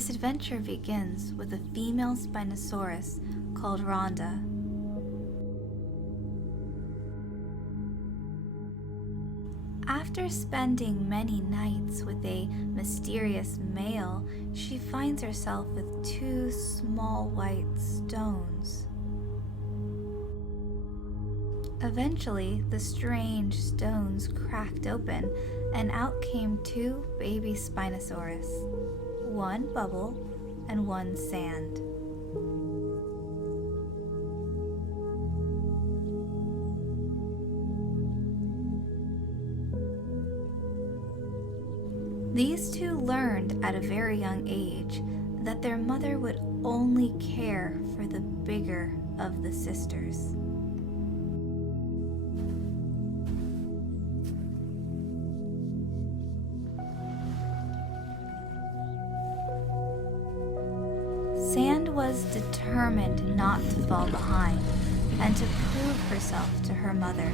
This adventure begins with a female Spinosaurus called Rhonda. After spending many nights with a mysterious male, she finds herself with two small white stones. Eventually, the strange stones cracked open, and out came two baby Spinosaurus, one Bubble and one Sand. These two learned at a very young age that their mother would only care for the bigger of the sisters. Sand was determined not to fall behind and to prove herself to her mother.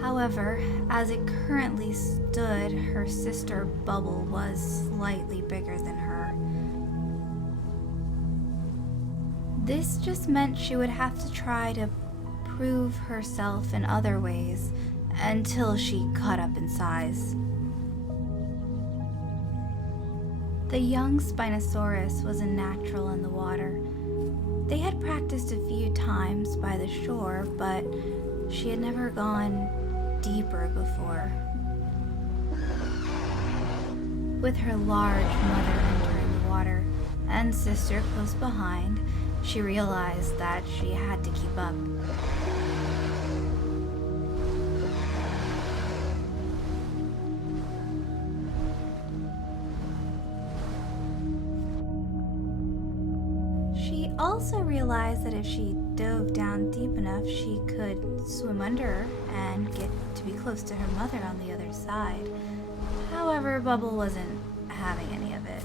However, as it currently stood, her sister Bubble was slightly bigger than her. This just meant she would have to try to prove herself in other ways until she caught up in size. The young Spinosaurus was a natural in the water. They had practiced a few times by the shore, but she had never gone deeper before. With her large mother entering the water and sister close behind, she realized that she had to keep up. She also realized that if she dove down deep enough, she could swim under and get to be close to her mother on the other side. However, Bubble wasn't having any of it.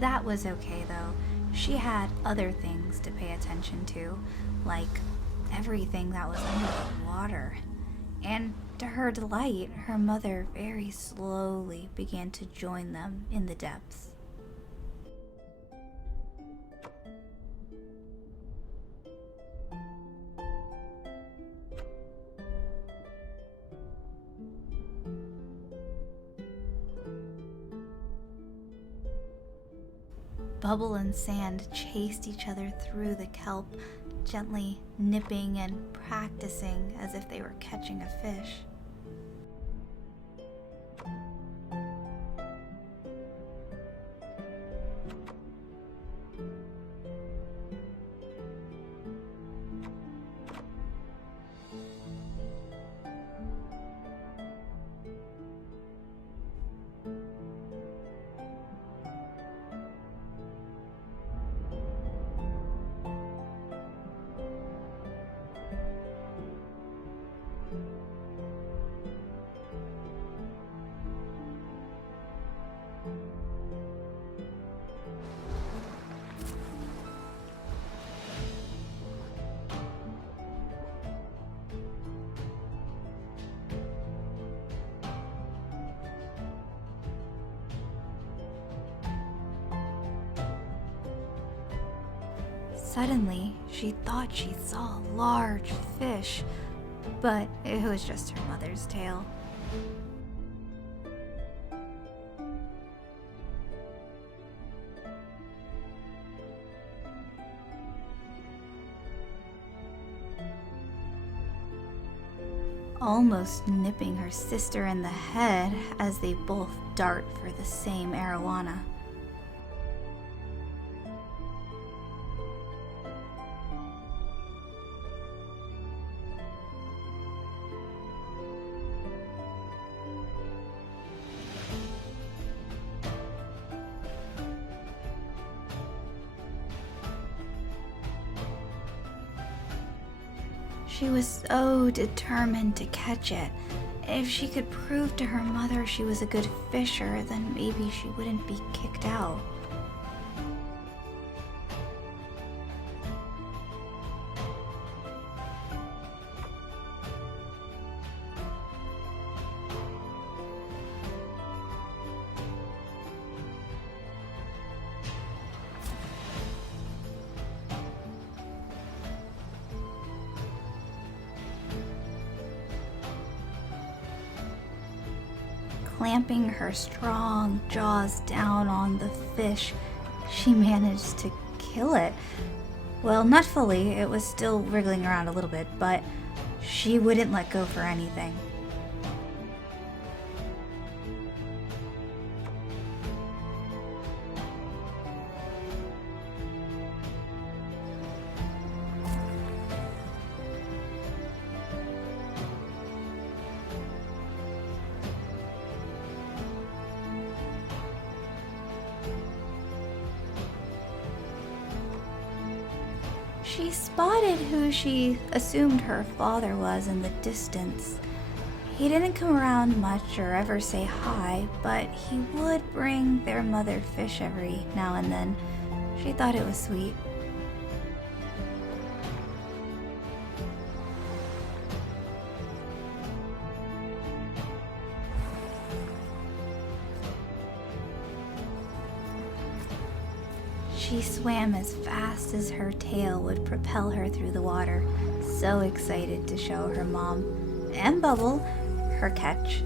That was okay though. She had other things to pay attention to, like everything that was under the water. And to her delight, her mother very slowly began to join them in the depths. Bubble and Sand chased each other through the kelp, gently nipping and practicing as if they were catching a fish. Suddenly, she thought she saw a large fish, but it was just her mother's tail. Almost nipping her sister in the head as they both dart for the same arowana. She was so determined to catch it. If she could prove to her mother she was a good fisher, then maybe she wouldn't be kicked out. Clamping her strong jaws down on the fish, she managed to kill it. Well, not fully, it was still wriggling around a little bit, but she wouldn't let go for anything. She spotted who she assumed her father was in the distance. He didn't come around much or ever say hi, but he would bring their mother fish every now and then. She thought it was sweet. She swam as fast as her tail would propel her through the water, so excited to show her mom and Bubble her catch.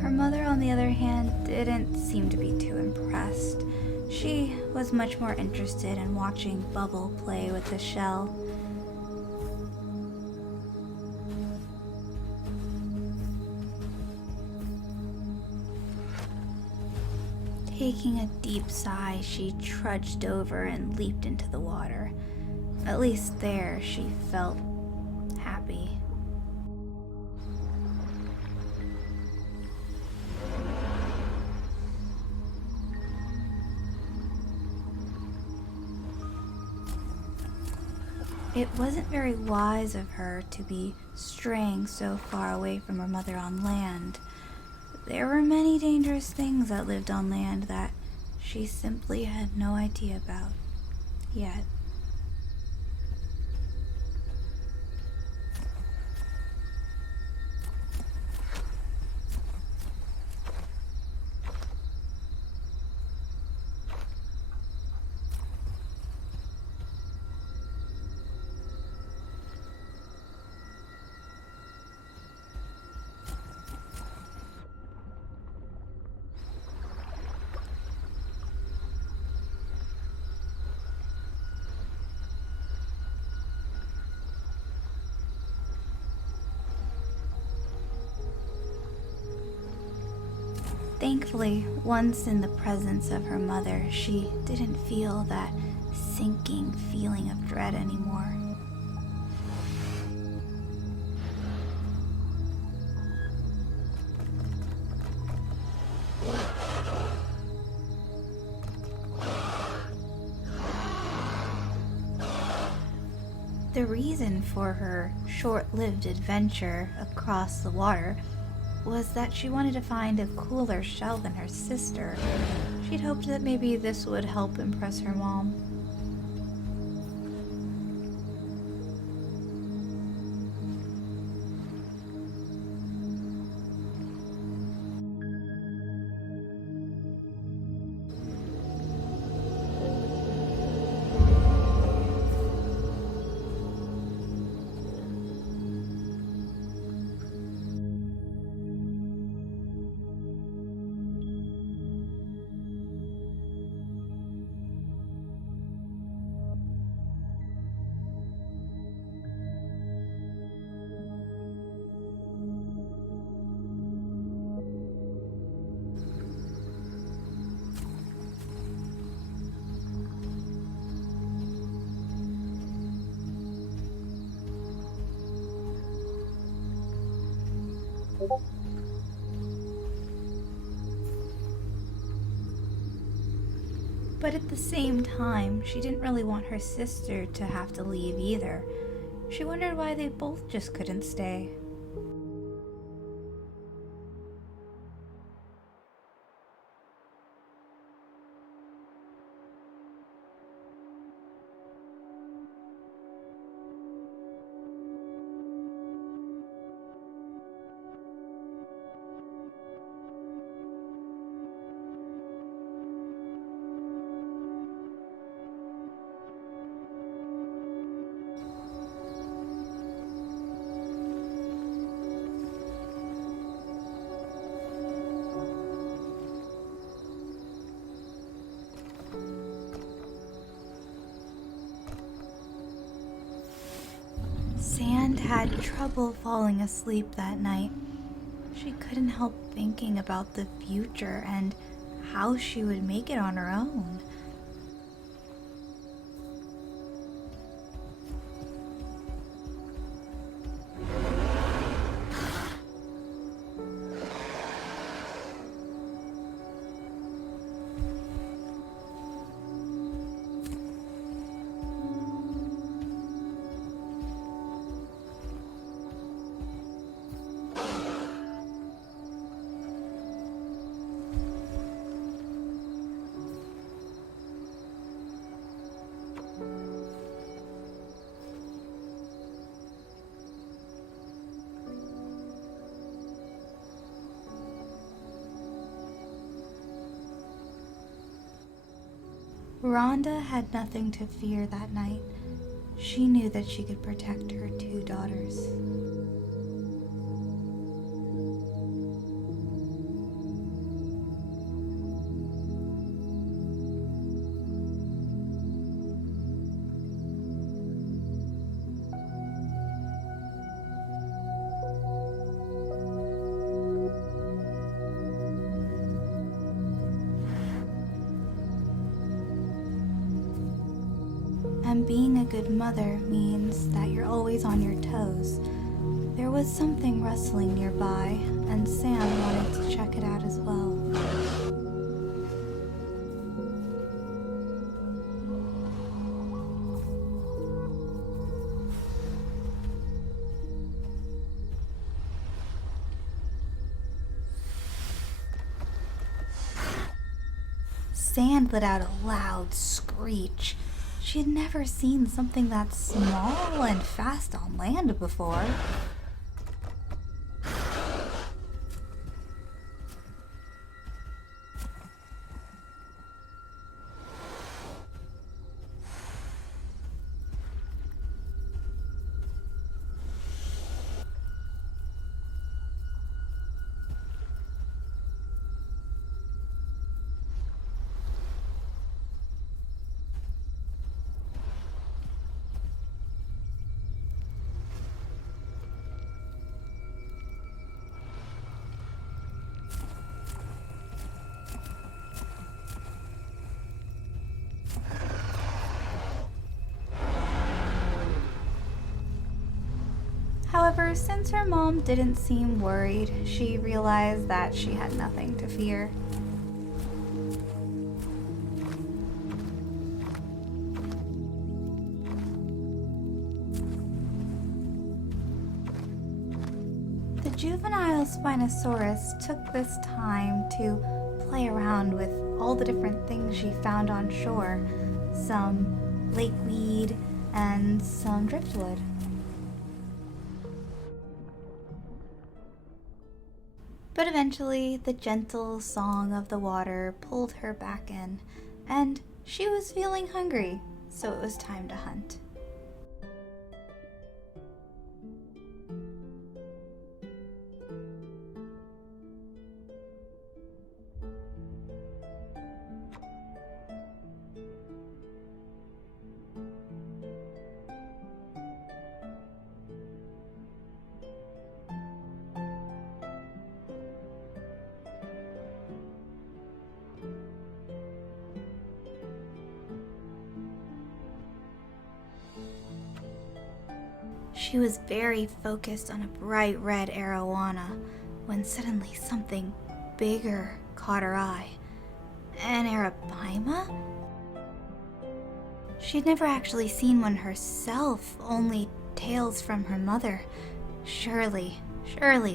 Her mother, on the other hand, didn't seem to be too impressed. She was much more interested in watching Bubble play with the shell. Taking a deep sigh, she trudged over and leaped into the water. At least there she felt happy. It wasn't very wise of her to be straying so far away from her mother on land. There were many dangerous things that lived on land that she simply had no idea about yet. Thankfully, once in the presence of her mother, she didn't feel that sinking feeling of dread anymore. The reason for her short-lived adventure across the water was that she wanted to find a cooler shell than her sister. She'd hoped that maybe this would help impress her mom. But at the same time, she didn't really want her sister to have to leave either. She wondered why they both just couldn't stay. Sand had trouble falling asleep that night. She couldn't help thinking about the future and how she would make it on her own. Rhonda had nothing to fear that night. She knew that she could protect her two daughters. And being a good mother means that you're always on your toes. There was something rustling nearby, and Sam wanted to check it out as well. Sand let out a loud screech. She had never seen something that small and fast on land before. However, since her mom didn't seem worried, she realized that she had nothing to fear. The juvenile Spinosaurus took this time to play around with all the different things she found on shore, some lakeweed and some driftwood. But eventually, the gentle song of the water pulled her back in, and she was feeling hungry, so it was time to hunt. She was very focused on a bright red arowana, when suddenly something bigger caught her eye. An arapaima? She'd never actually seen one herself, only tales from her mother. Surely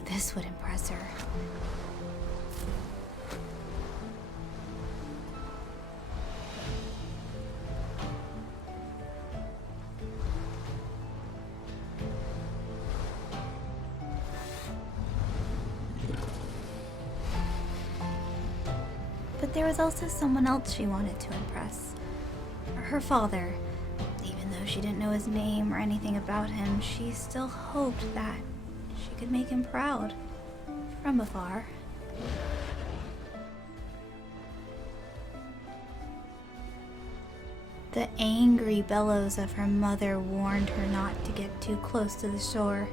this would impress her. But there was also someone else she wanted to impress. Her father. Even though she didn't know his name or anything about him, she still hoped that she could make him proud. From afar. The angry bellows of her mother warned her not to get too close to the shore,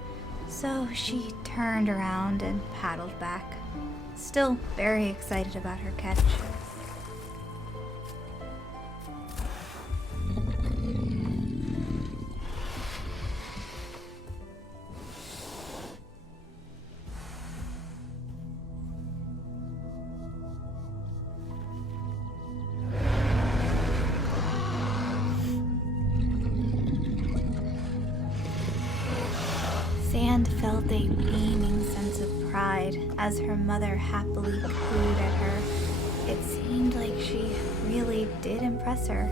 so she turned around and paddled back, still very excited about her catch. Sand felt a beaming sense of pride as her mother happily cooed at her. It seemed like she really did impress her.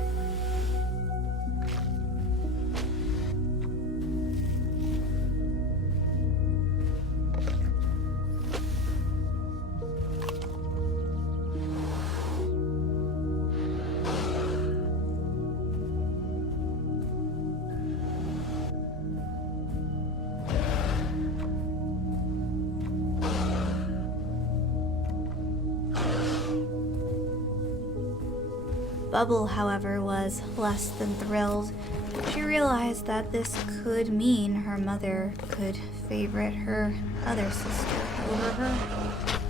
Bubble, however, was less than thrilled. She realized that this could mean her mother could favorite her other sister over her.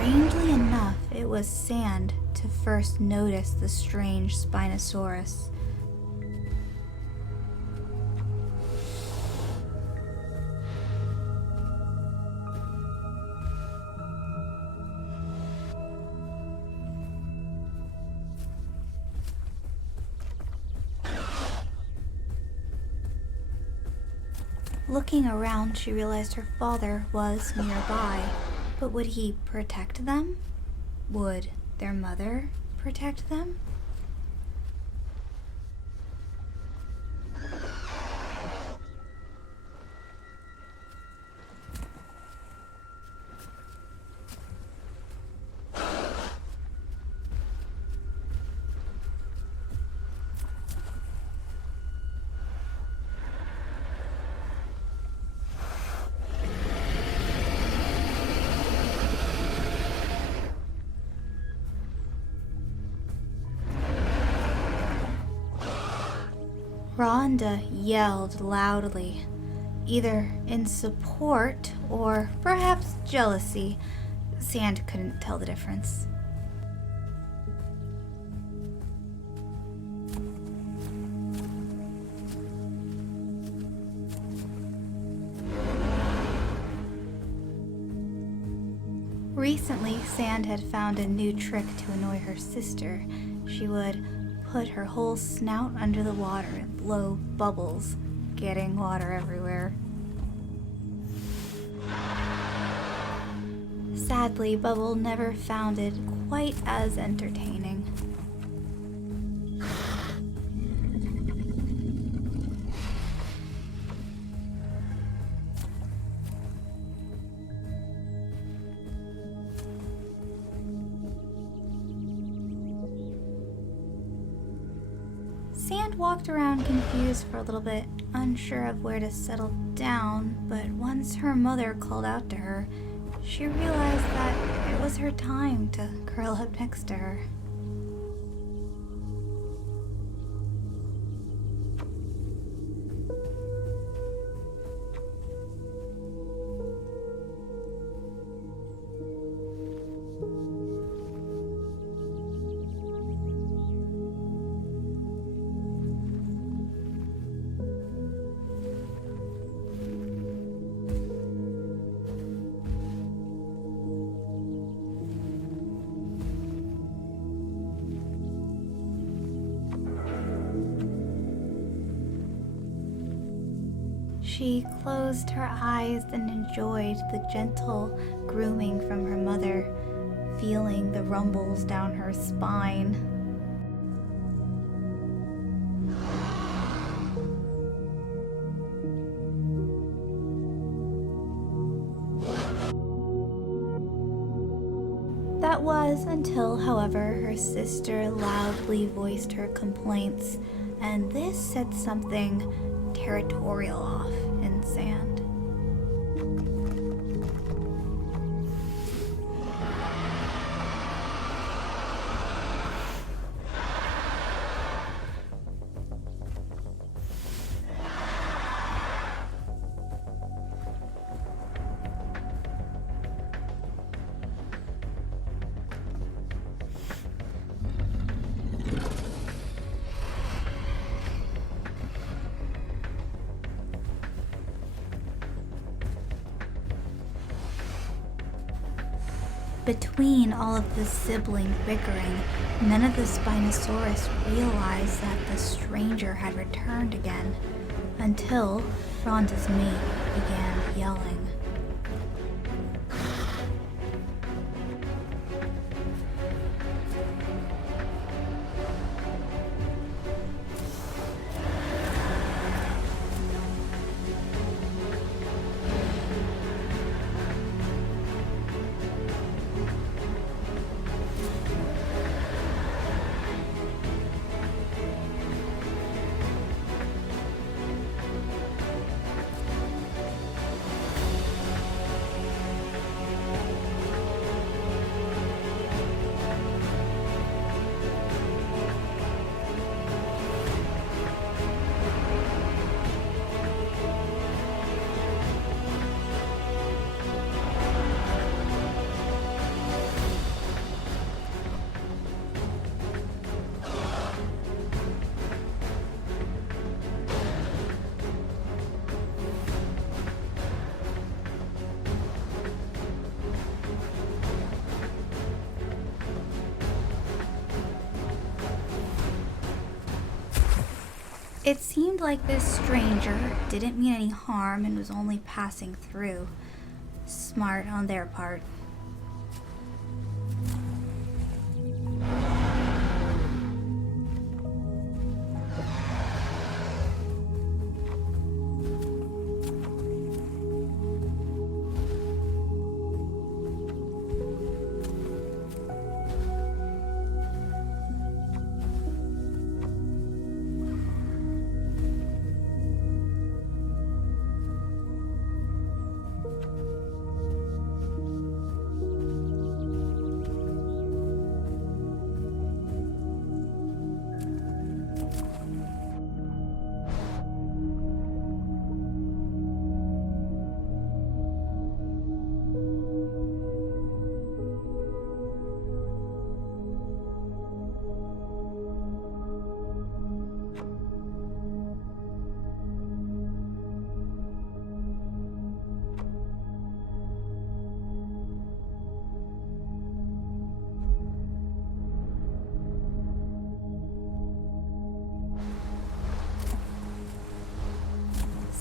Strangely enough, it was Sand to first notice the strange Spinosaurus. Looking around, she realized her father was nearby. But would he protect them? Would their mother protect them? Rhonda yelled loudly, either in support or perhaps jealousy. Sand couldn't tell the difference. Recently, Sand had found a new trick to annoy her sister. She would put her whole snout under the water and blow bubbles, getting water everywhere. Sadly, Bubble never found it quite as entertaining. Sand walked around confused for a little bit, unsure of where to settle down, but once her mother called out to her, she realized that it was her time to curl up next to her. She closed her eyes and enjoyed the gentle grooming from her mother, feeling the rumbles down her spine. That was until, however, her sister loudly voiced her complaints, and this set something territorial off in Sand. Between all of the sibling bickering, none of the Spinosaurus realized that the stranger had returned again, until Rhonda's mate began yelling. It seemed like this stranger didn't mean any harm and was only passing through. Smart on their part.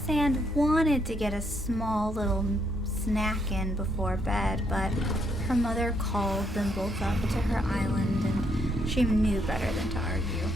Sand wanted to get a small little snack in before bed, but her mother called them both up to her island and she knew better than to argue.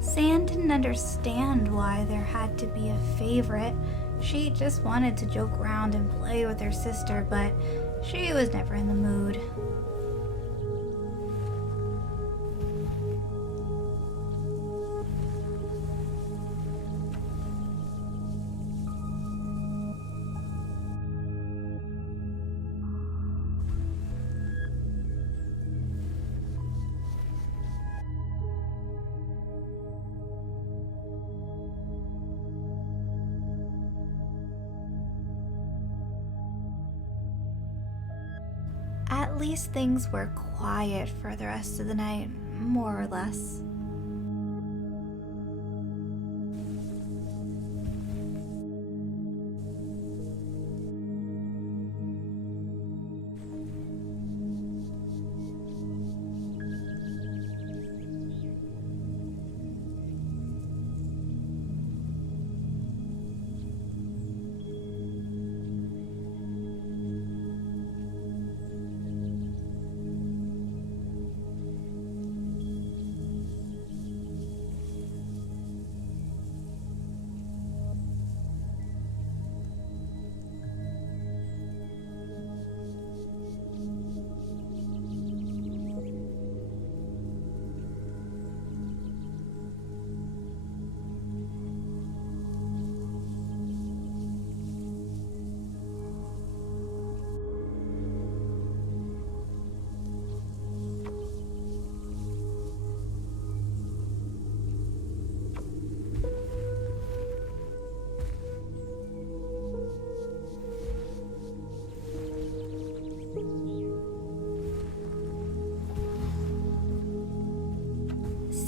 Sand didn't understand why there had to be a favorite. She just wanted to joke around and play with her sister, but she was never in the mood. At least things were quiet for the rest of the night, more or less.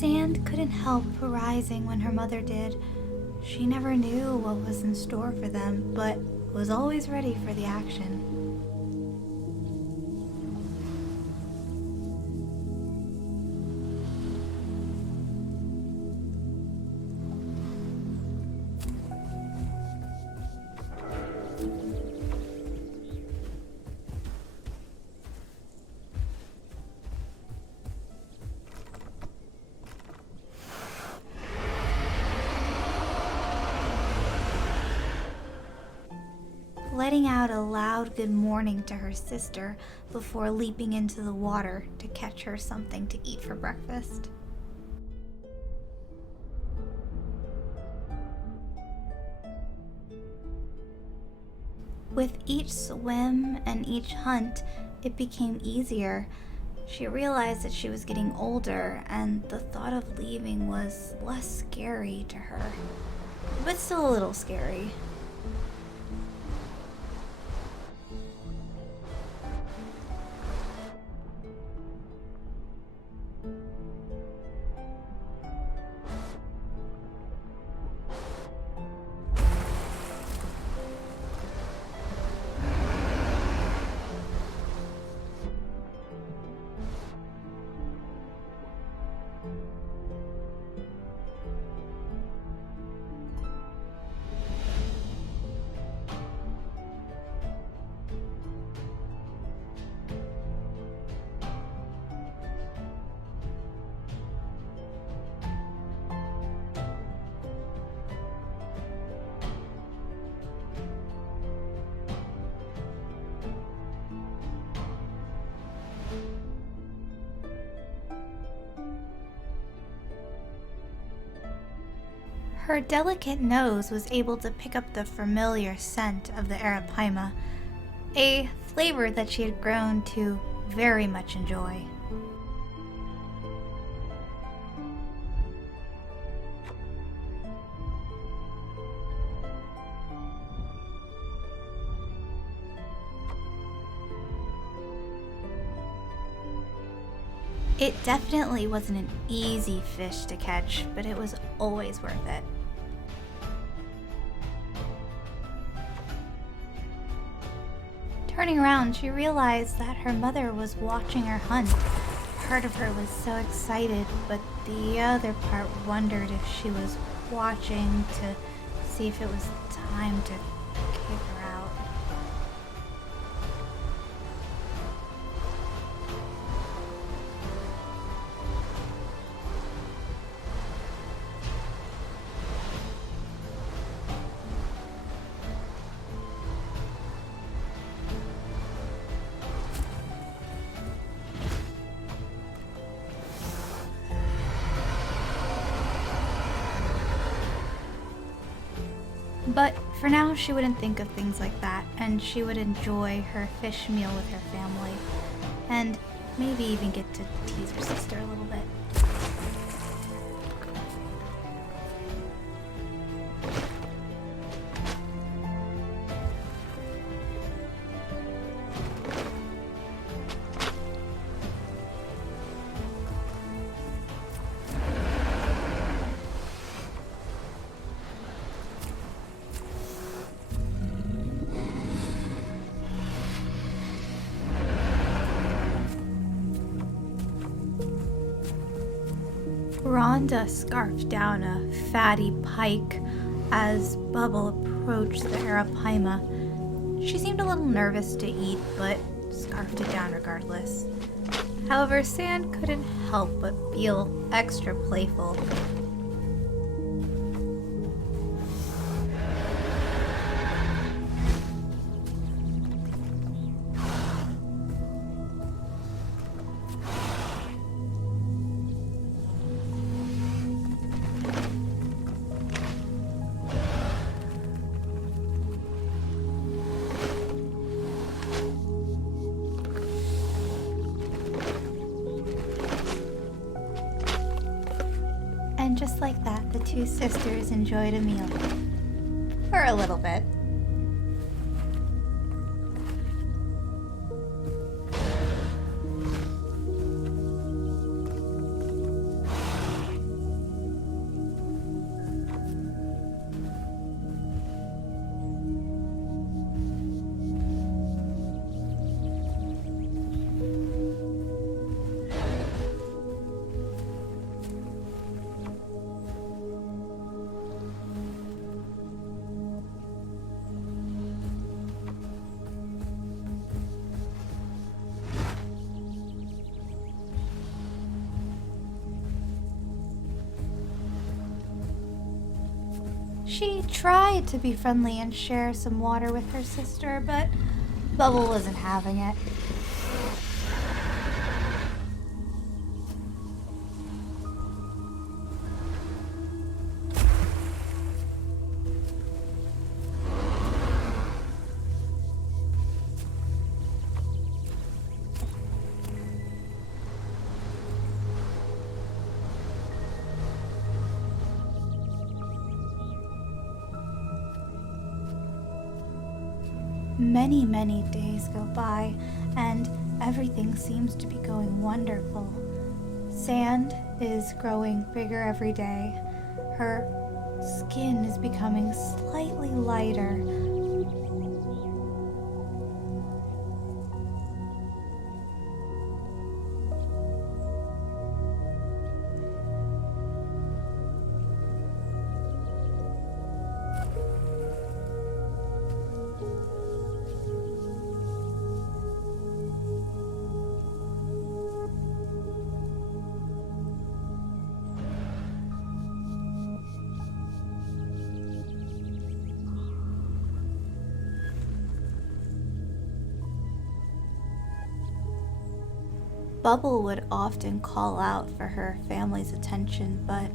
Sand couldn't help rising when her mother did. She never knew what was in store for them, but was always ready for the action. Letting out a loud good morning to her sister before leaping into the water to catch her something to eat for breakfast. With each swim and each hunt, it became easier. She realized that she was getting older, and the thought of leaving was less scary to her, but still a little scary. Her delicate nose was able to pick up the familiar scent of the arapaima, a flavor that she had grown to very much enjoy. It definitely wasn't an easy fish to catch, but it was always worth it. Turning around, she realized that her mother was watching her hunt. Part of her was so excited, but the other part wondered if she was watching to see if it was time to kick her out. But for now, she wouldn't think of things like that, and she would enjoy her fish meal with her family, and maybe even get to tease her sister a little bit. Rhonda scarfed down a fatty pike as Bubble approached the arapaima. She seemed a little nervous to eat, but scarfed it down regardless. However, Sand couldn't help but feel extra playful. And just like that, the two sisters enjoyed a meal. For a little bit. She tried to be friendly and share some water with her sister, but Bubble wasn't having it. Many days go by, and everything seems to be going wonderful. Sand is growing bigger every day. Her skin is becoming slightly lighter. Bubble would often call out for her family's attention, but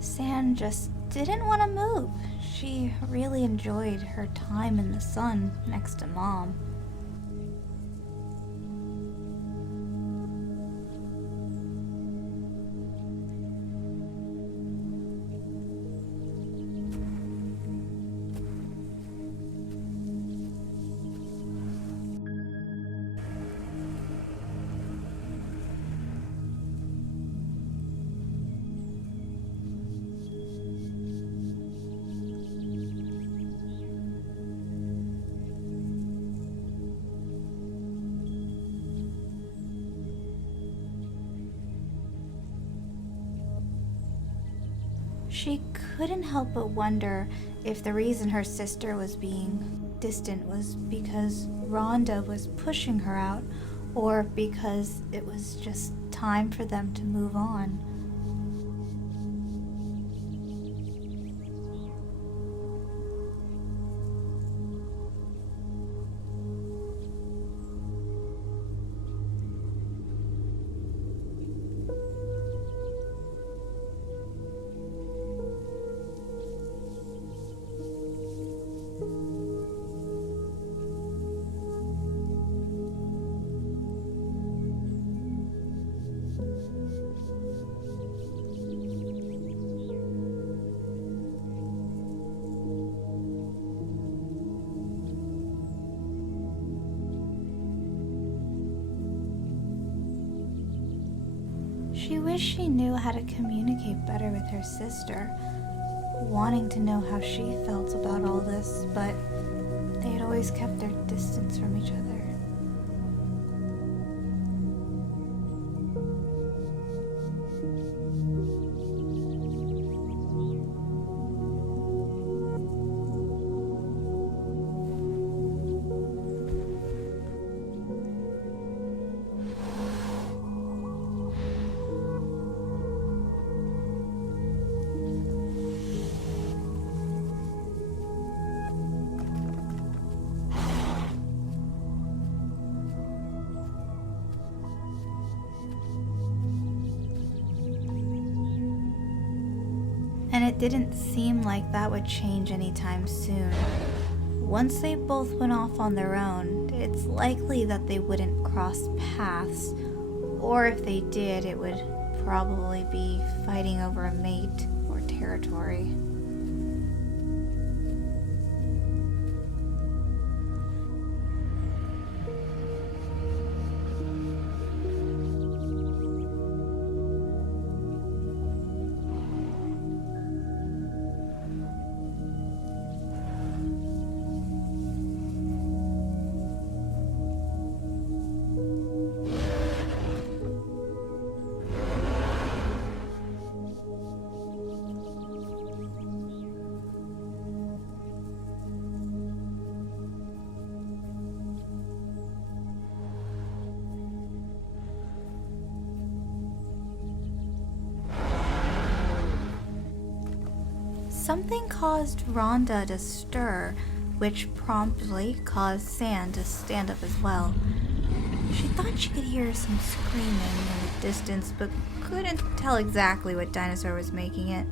Sand just didn't want to move. She really enjoyed her time in the sun next to Mom. She couldn't help but wonder if the reason her sister was being distant was because Rhonda was pushing her out, or because it was just time for them to move on. She wished she knew how to communicate better with her sister, wanting to know how she felt about all this, but they had always kept their distance from each other. And it didn't seem like that would change anytime soon. Once they both went off on their own, it's likely that they wouldn't cross paths, or if they did, it would probably be fighting over a mate or territory. Something caused Rhonda to stir, which promptly caused Sand to stand up as well. She thought she could hear some screaming in the distance, but couldn't tell exactly what dinosaur was making it.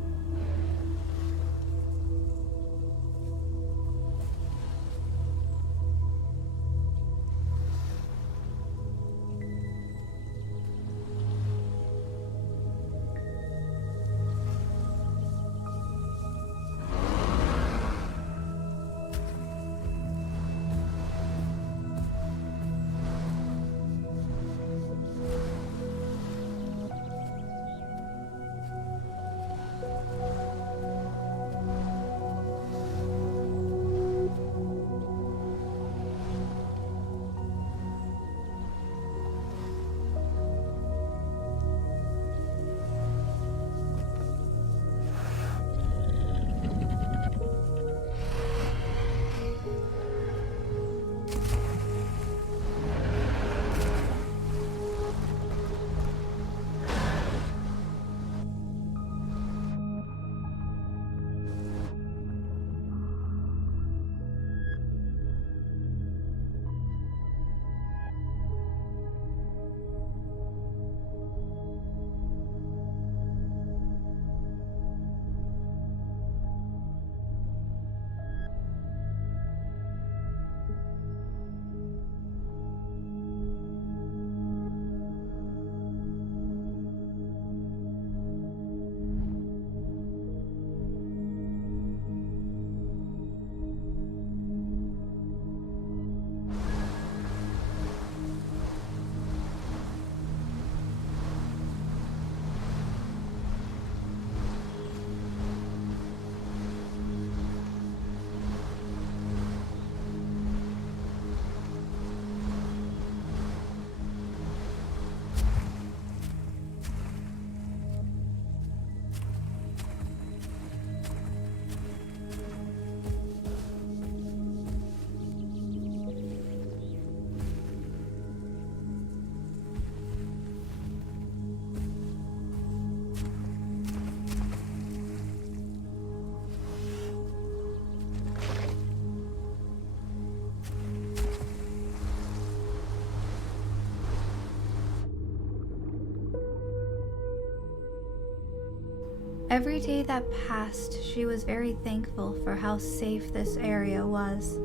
Every day that passed, she was very thankful for how safe this area was.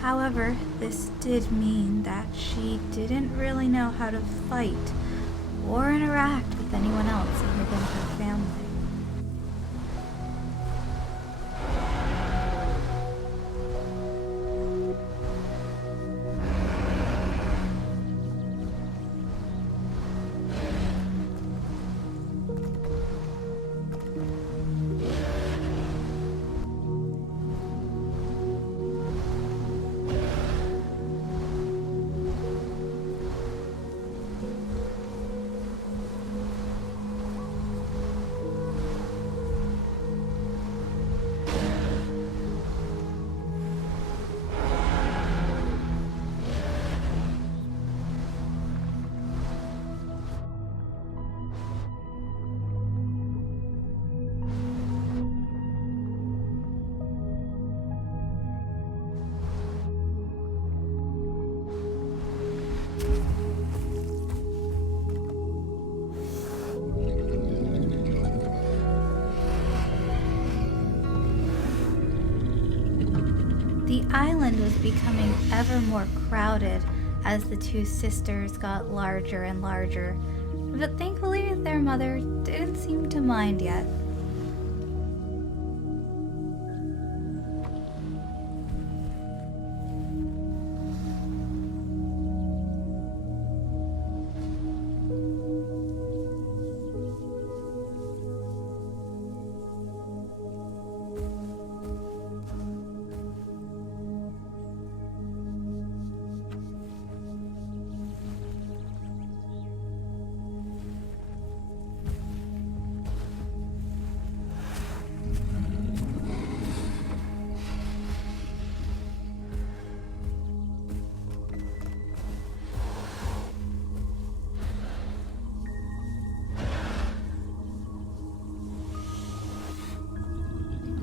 However, this did mean that she didn't really know how to fight or interact with anyone else other than her family. The island was becoming ever more crowded as the two sisters got larger and larger, but thankfully their mother didn't seem to mind yet.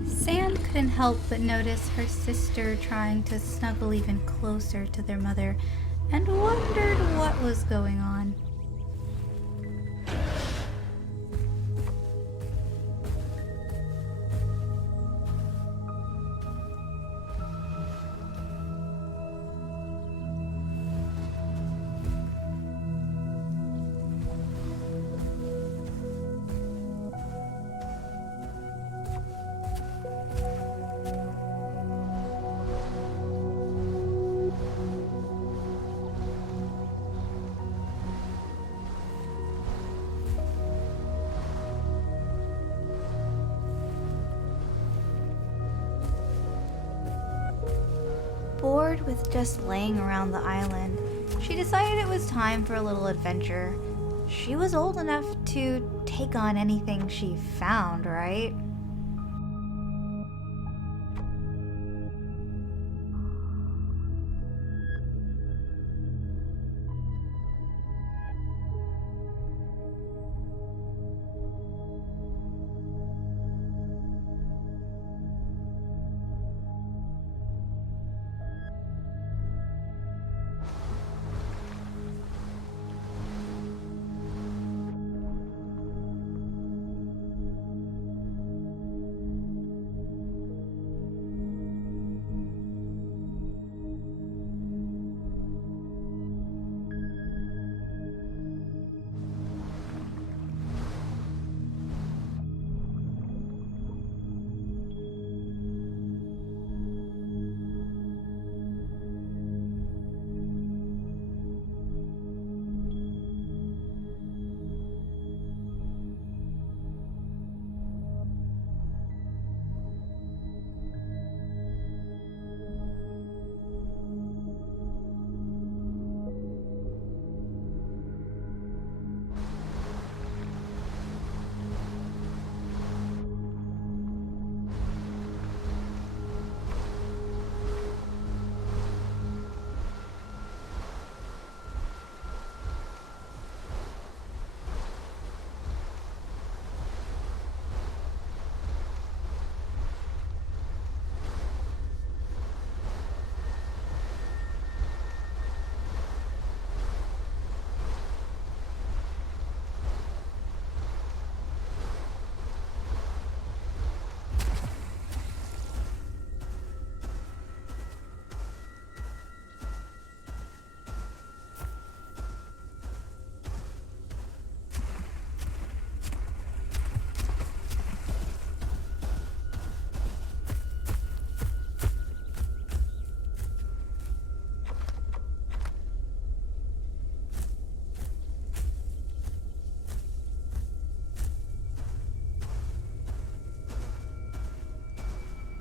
Sand couldn't help but notice her sister trying to snuggle even closer to their mother and wondered what was going on. Bored with just laying around the island, she decided it was time for a little adventure. She was old enough to take on anything she found, right?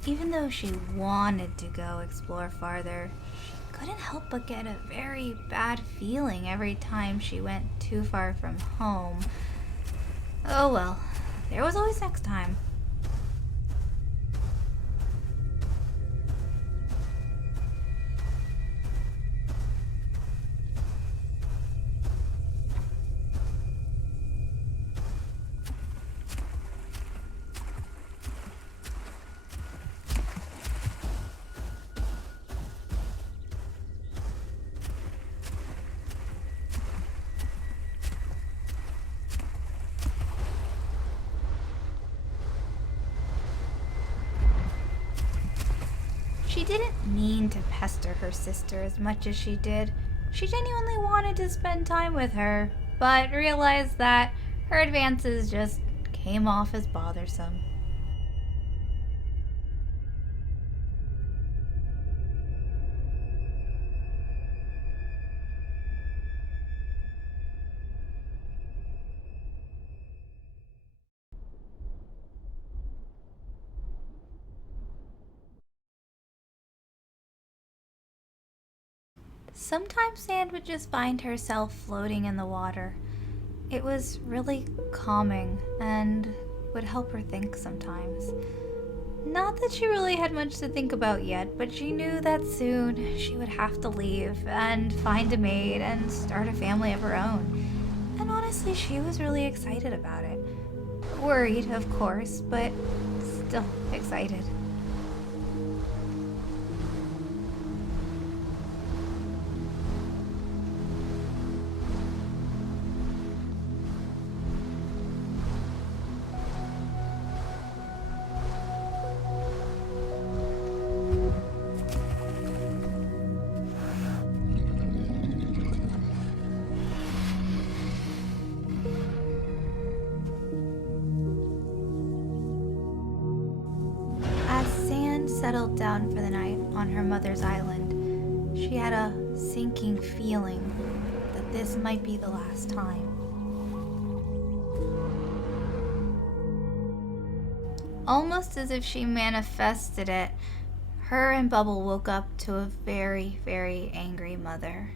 Even though she wanted to go explore farther, she couldn't help but get a very bad feeling every time she went too far from home. Oh well, there was always next time. didn't mean to pester her sister as much as she did. She genuinely wanted to spend time with her, but realized that her advances just came off as bothersome. Sometimes Sand would just find herself floating in the water. It was really calming and would help her think sometimes. Not that she really had much to think about yet, but she knew that soon she would have to leave and find a maid and start a family of her own. And honestly, she was really excited about it. Worried, of course, but still excited. Settled down for the night on her mother's island, she had a sinking feeling that this might be the last time. Almost as if she manifested it, her and Bubble woke up to a very, very angry mother.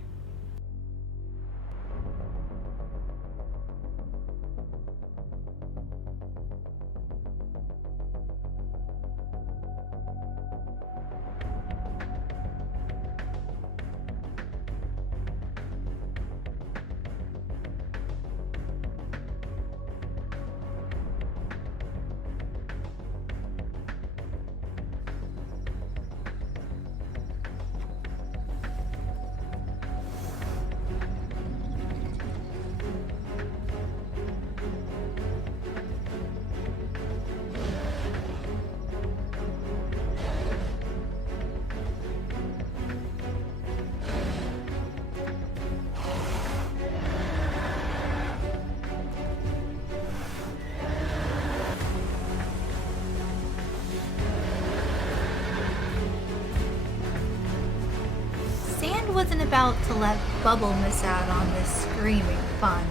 Wasn't about to let Bubble miss out on this screaming fun.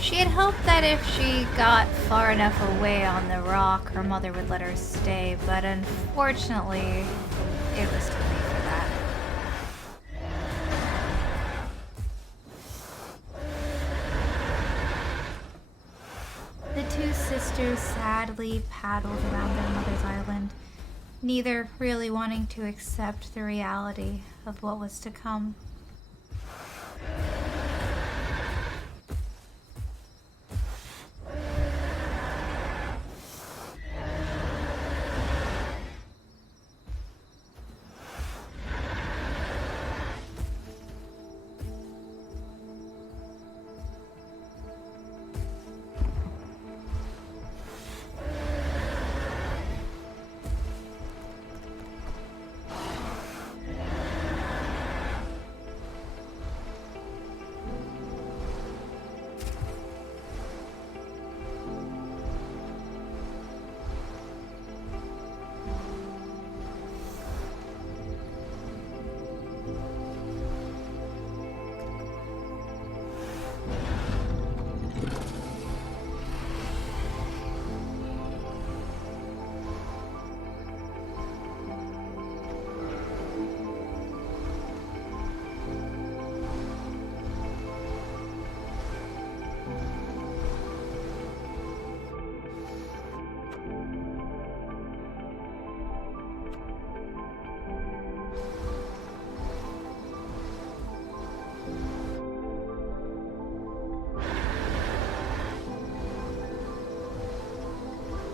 She had hoped that if she got far enough away on the rock, her mother would let her stay, but unfortunately, it was too late for that. The two sisters sadly paddled around their mother's island, neither really wanting to accept the reality of what was to come.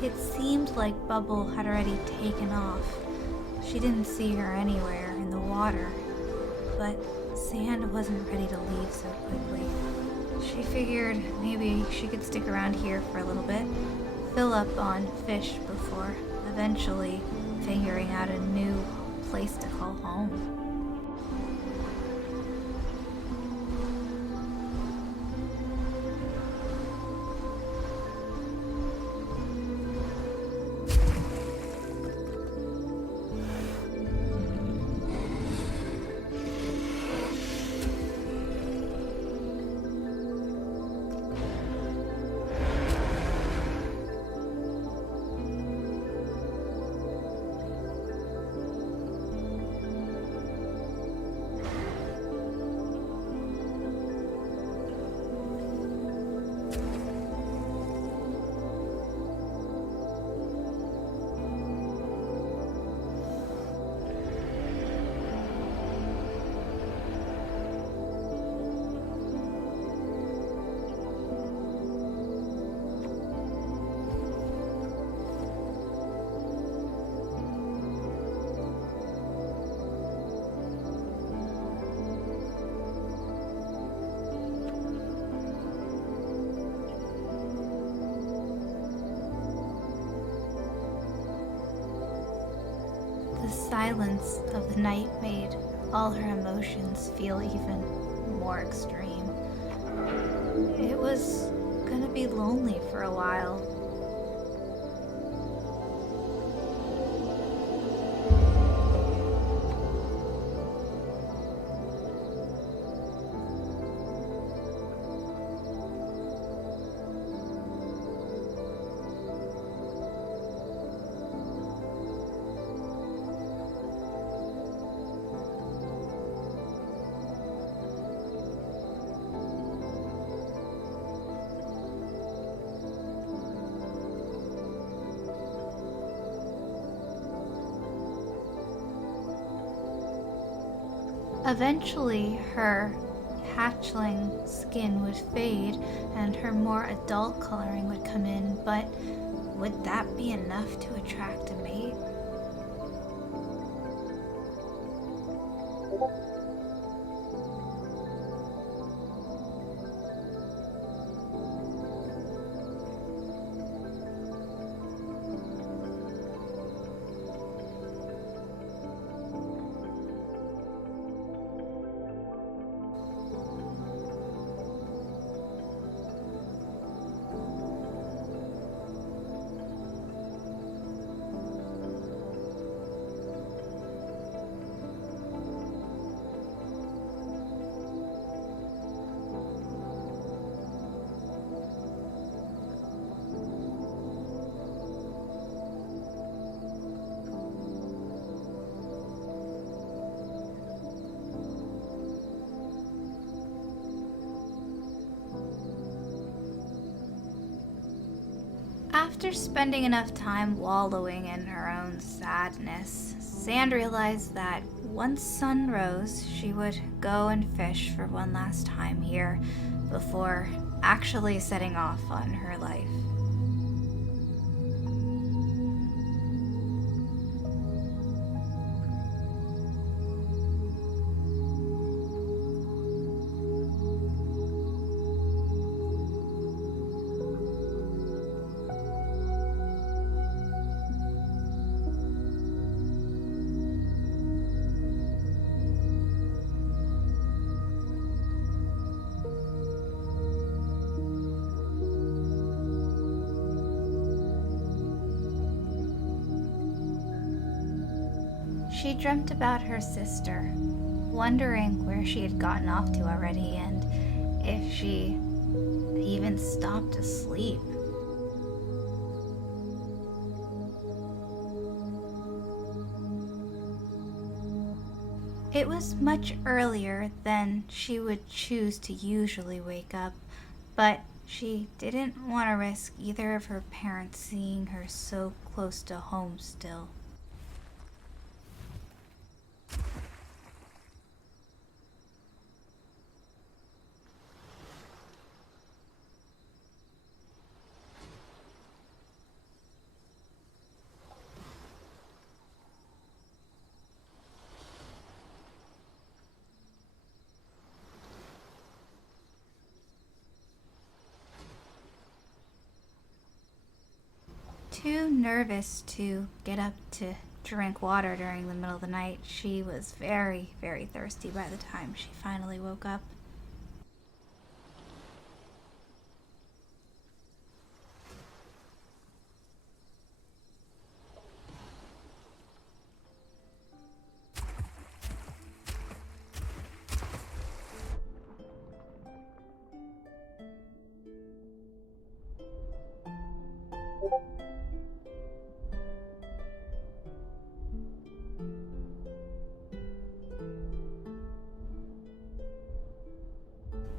It seemed like Bubble had already taken off. She didn't see her anywhere in the water, but Sand wasn't ready to leave so quickly. She figured maybe she could stick around here for a little bit, fill up on fish before eventually figuring out a new place to call home. The silence of the night made all her emotions feel even more extreme. It was gonna be lonely for a while. Eventually, her hatchling skin would fade and her more adult coloring would come in, but would that be enough to attract a mate? After spending enough time wallowing in her own sadness, Sand realized that once sun rose, she would go and fish for one last time here before actually setting off on her life. She dreamt about her sister, wondering where she had gotten off to already and if she even stopped to sleep. It was much earlier than she would choose to usually wake up, but she didn't want to risk either of her parents seeing her so close to home still. Too nervous to get up to drink water during the middle of the night, she was very, very thirsty by the time she finally woke up.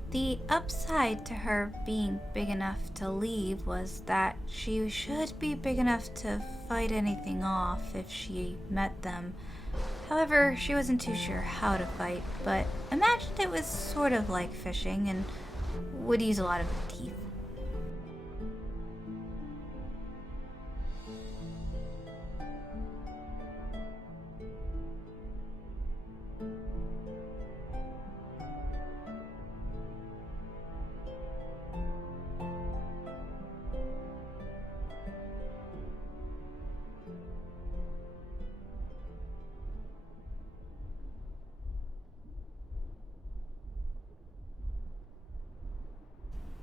The upside to her being big enough to leave was that she should be big enough to fight anything off if she met them. However, she wasn't too sure how to fight, but imagined it was sort of like fishing and would use a lot of teeth.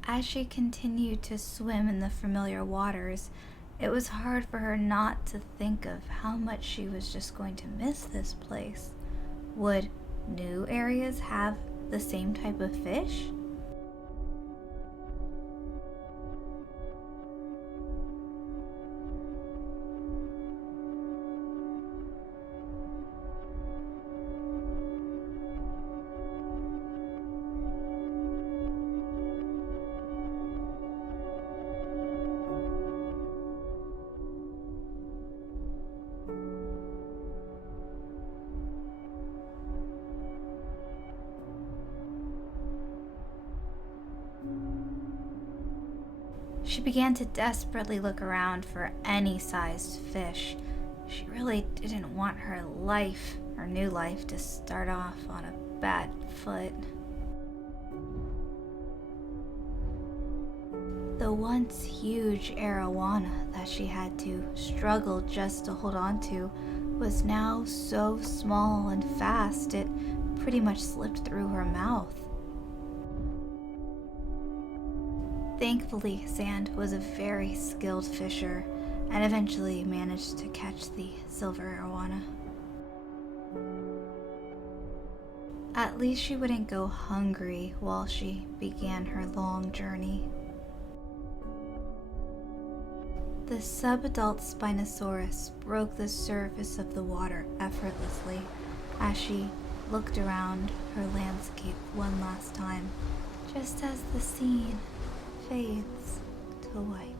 As she continued to swim in the familiar waters, it was hard for her not to think of how much she was just going to miss this place. Would new areas have the same type of fish? She began to desperately look around for any sized fish. She really didn't want her new life, to start off on a bad foot. The once huge arowana that she had to struggle just to hold on to was now so small and fast it pretty much slipped through her mouth. Thankfully, Sand was a very skilled fisher and eventually managed to catch the silver arowana. At least she wouldn't go hungry while she began her long journey. The subadult Spinosaurus broke the surface of the water effortlessly as she looked around her landscape one last time, just as the scene fades to white.